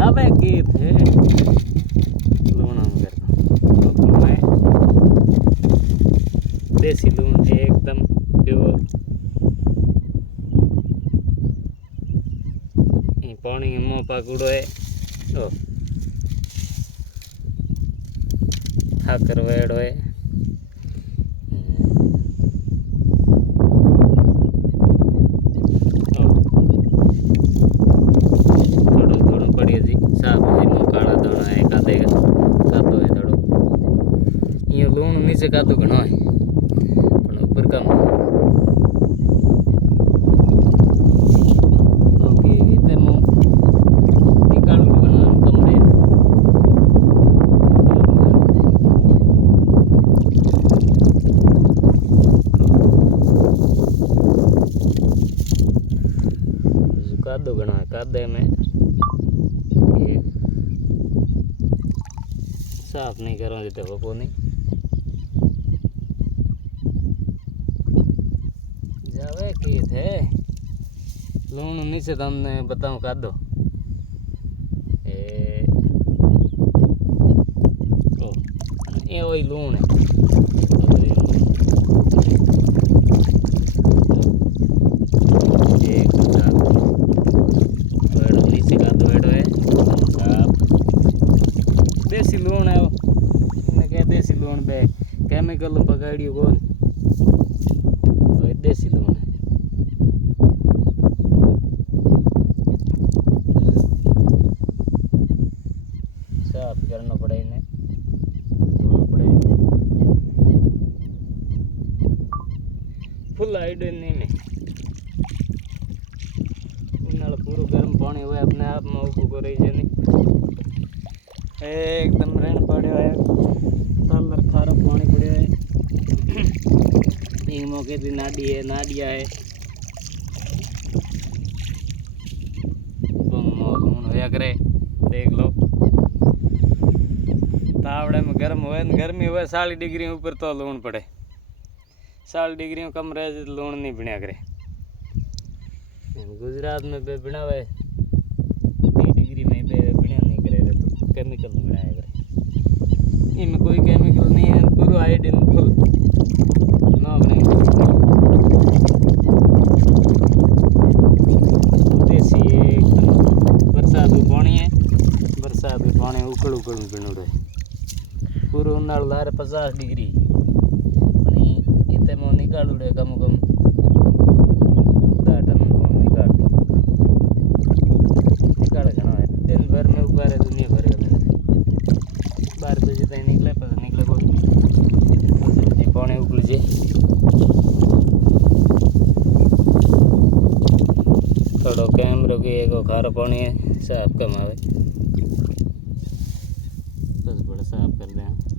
जावे की थे लूण वगैरह तो मैं देसी लूण एकदम प्योर पानी में पकड़ो है ओ ठाकर वेड़ो है थोड़ो थोड़ो पड़ियो जी साफ जी मो काला दाना है कादे कादो है थोड़ो ये लूण नीचे कादो घणो है पण ऊपर कम ओके इते मो निकाल बना कमरे कादो घणो है कादे में ये साफ नहीं करो देते बपो नहीं जावे की थे लूण नीचे तमने बताऊं कादो ए वही लूण है देसी लूण है क्या देसी लूण बे केमिकल पकड़ियो कौन तो देसी लूण है साफ करना पड़े इन्हें धोना पड़े फुल आइडिया नहीं में उन्नाल पूरा गर्म पानी हुआ अपने आप में ऊपर को रही जानी एकदम रेन पड़ो है तालर खारो पानी पड़ो है एक मौके की नाडी है नाडिया है होया करे देख लो तावड़े में गर्म हुए गर्मी हुए 40 डिग्री ऊपर तो लूण पड़े 40 डिग्री कम रहे तो लूण नहीं बिना करे गुजरात में बे बनावे 30 डिग्री में बे बिना नहीं करे तो केमिकल बनाया करे इनमें कोई केमिकल नहीं है पूरा आयोडीन फुल ना बने देसी एकदम बरसात पानी है बरसात पानी उकड़ उकड़ पीणो रहे पूरा उन्हाळो लारे 50 डिग्री इतने में निकालू रे कम कम 10 टन निकाल घना है दिन भर में उबारे दुनिया भर 12 बजे तक निकले पर निकले कोई पानी उकल जे थोड़ो कैमरो की एक खारा पानी है साफ कम आवे बस बड़ा साफ कर दें